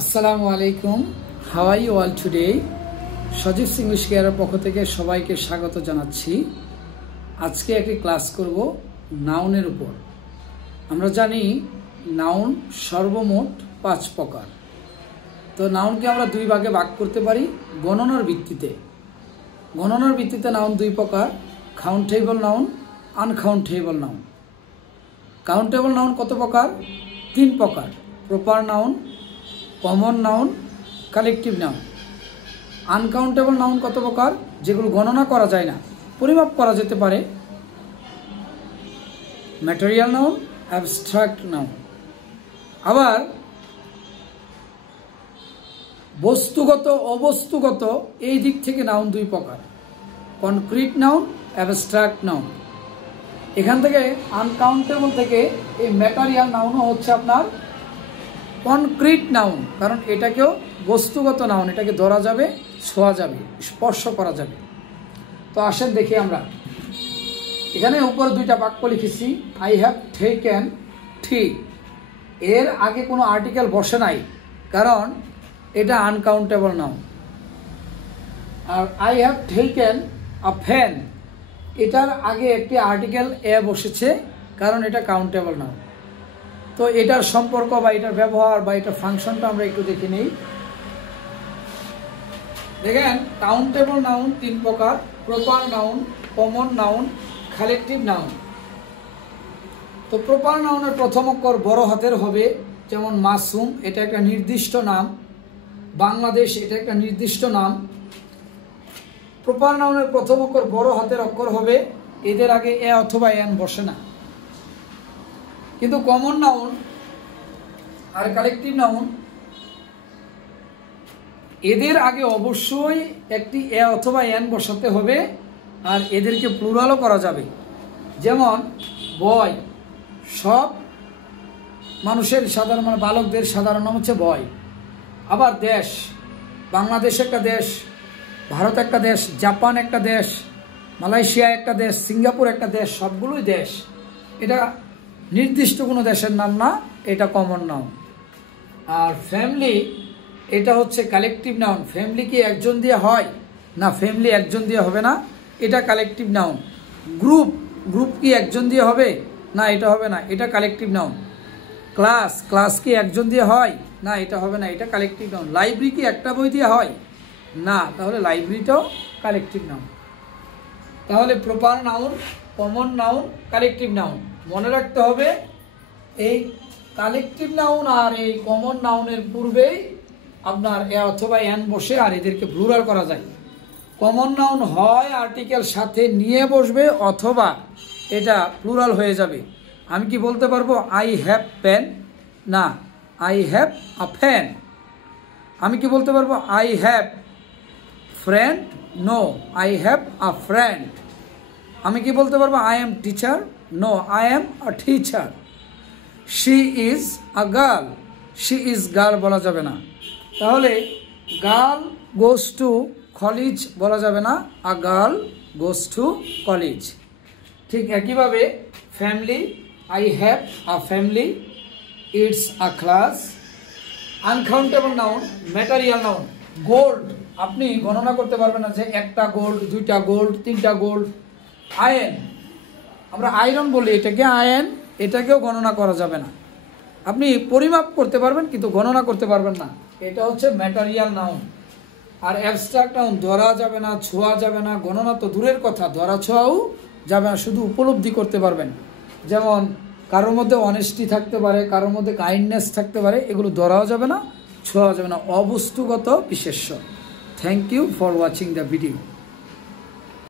আসসালামু আলাইকুম, how are you all today. Sajib English কেয়ারের পক্ষ থেকে সবাইকে স্বাগত জানাচ্ছি। আজকে একটি ক্লাস করব নাউনের উপর। আমরা জানি নাউন সর্বমোট 5 প্রকার। তো নাউনকে আমরা দুই ভাগে ভাগ করতে পারি গণনার ভিত্তিতে। গণনার ভিত্তিতে নাউন দুই প্রকার, countable noun, uncountable noun. Countable noun কত প্রকার? 3 প্রকার: proper noun, common noun, collective noun. Uncountable noun কত প্রকার? যেগুলো গণনা করা যায় না, পরিমাপ করা যেতে পারে: ম্যাটেরিয়াল নাউন, অ্যাবস্ট্রাক্ট নাউন। আবার বস্তুগত অবস্তুগত এই দিক থেকে নাউন দুই প্রকার: কনক্রিট নাউন, অ্যাবস্ট্রাক্ট নাউন। এখান থেকে আনকাউন্টেবল থেকে এই ম্যাটেরিয়াল নাউনও হচ্ছে আপনার কনক্রিট নাউন, কারণ এটাকেও বস্তুগত নাউন, এটাকে ধরা যাবে, ছোঁয়া যাবে, স্পর্শ করা যাবে। তো আসেন দেখি আমরা এখানে উপরে দুইটা বাক্য লিখেছি। আই হ্যাভ টেকেন, ঠিক এর আগে কোনো আর্টিকেল বসে নাই, কারণ এটা আনকাউন্টেবল নাউন। আর I have taken a fan, এটার আগে একটি আর্টিকেল এ বসেছে, কারণ এটা কাউন্টেবল নাউন। তো এটার সম্পর্ক বা এটার ব্যবহার বা এটার ফাংশনটা আমরা একটু দেখে নিই। দেখেন, কাউন্টেবল নাউন 3 প্রকার: proper noun, common noun, collective noun. তো প্রপার নাউনের প্রথম অক্ষর বড় হাতের হবে, যেমন মাসুম, এটা একটা নির্দিষ্ট নাম। বাংলাদেশ, এটা একটা নির্দিষ্ট নাম। প্রপার নাউনের প্রথম অক্ষর বড় হাতের অক্ষর হবে, এদের আগে এ অথবা এন বসে না। কিন্তু কমন নাউন আর কালেকটিভ নাউন, এদের আগে অবশ্যই একটি এ অথবা এন বসাতে হবে, আর এদেরকে প্লুরালও করা যাবে। যেমন বয়, সব মানুষের সাধারণ, মানে বালকদের সাধারণ নাম হচ্ছে বয়। আবার দেশ, বাংলাদেশ একটা দেশ, ভারত একটা দেশ, জাপান একটা দেশ, মালয়েশিয়া একটা দেশ, সিঙ্গাপুর একটা দেশ, সবগুলোই দেশ। এটা নির্দিষ্ট কোনো দেশের নাম না, এটা কমন নাউন। আর ফ্যামিলি, এটা হচ্ছে কালেকটিভ নাউন। ফ্যামিলি কি একজন দিয়ে হয়? না, ফ্যামিলি একজন দিয়ে হবে না, এটা কালেকটিভ নাউন। গ্রুপ, গ্রুপ কি একজন দিয়ে হবে? না, এটা হবে না, এটা কালেকটিভ নাউন। ক্লাস, ক্লাস কি একজন দিয়ে হয়? না, এটা হবে না, এটা কালেকটিভ নাউন। লাইব্রেরি কি একটা বই দিয়ে হয়? না, তাহলে লাইব্রেরিটাও কালেকটিভ নাউন। তাহলে proper noun, common noun, collective noun. মনে রাখতে হবে এই কালেকটিভ নাউন আর এই কমন নাউনের পূর্বেই আপনার এ অথবা এন বসে, আর এদেরকে প্লুরাল করা যায়। কমন নাউন হয় আর্টিকেল সাথে নিয়ে বসবে, অথবা এটা প্লুরাল হয়ে যাবে। আমি কি বলতে পারবো আই হ্যাভ পেন? না, আই হ্যাভ আ ফ্যান। আমি কি বলতে পারবো I have friend? No, I have a friend. আমি কি বলতে পারবো I am teacher? No, I am a teacher. She is a girl, she is girl বলা যাবে না। তাহলে গার্ল গোস টু কলেজ বলা যাবে না, a girl goes to college. ঠিক একইভাবে family, I have a family, it's a class. Uncountable noun, material noun. Gold, আপনি গণনা করতে পারবেন না যে একটা গোল্ড, 2টা গোল্ড, 3টা গোল্ড। আয়ন, আমরা আয়রন বলি, এটাকে আয়ন, এটাকেও গণনা করা যাবে না। আপনি পরিমাপ করতে পারবেন কিন্তু গণনা করতে পারবেন না, এটা হচ্ছে ম্যাটেরিয়াল নাউন। আর অ্যাবস্ট্রাক্ট নাউন, ধরা যাবে না, ছোঁয়া যাবে না, গণনা তো দূরের কথা, ধরা ছোঁয়াও যাবে না, শুধু উপলব্ধি করতে পারবেন। যেমন কারোর মধ্যে অনেস্টি থাকতে পারে, কারোর মধ্যে কাইন্ডনেস থাকতে পারে, এগুলো ধরাও যাবে না, ছোঁয়াও যাবে না, অবস্তুগত বিশেষ্য। Thank you for watching the video.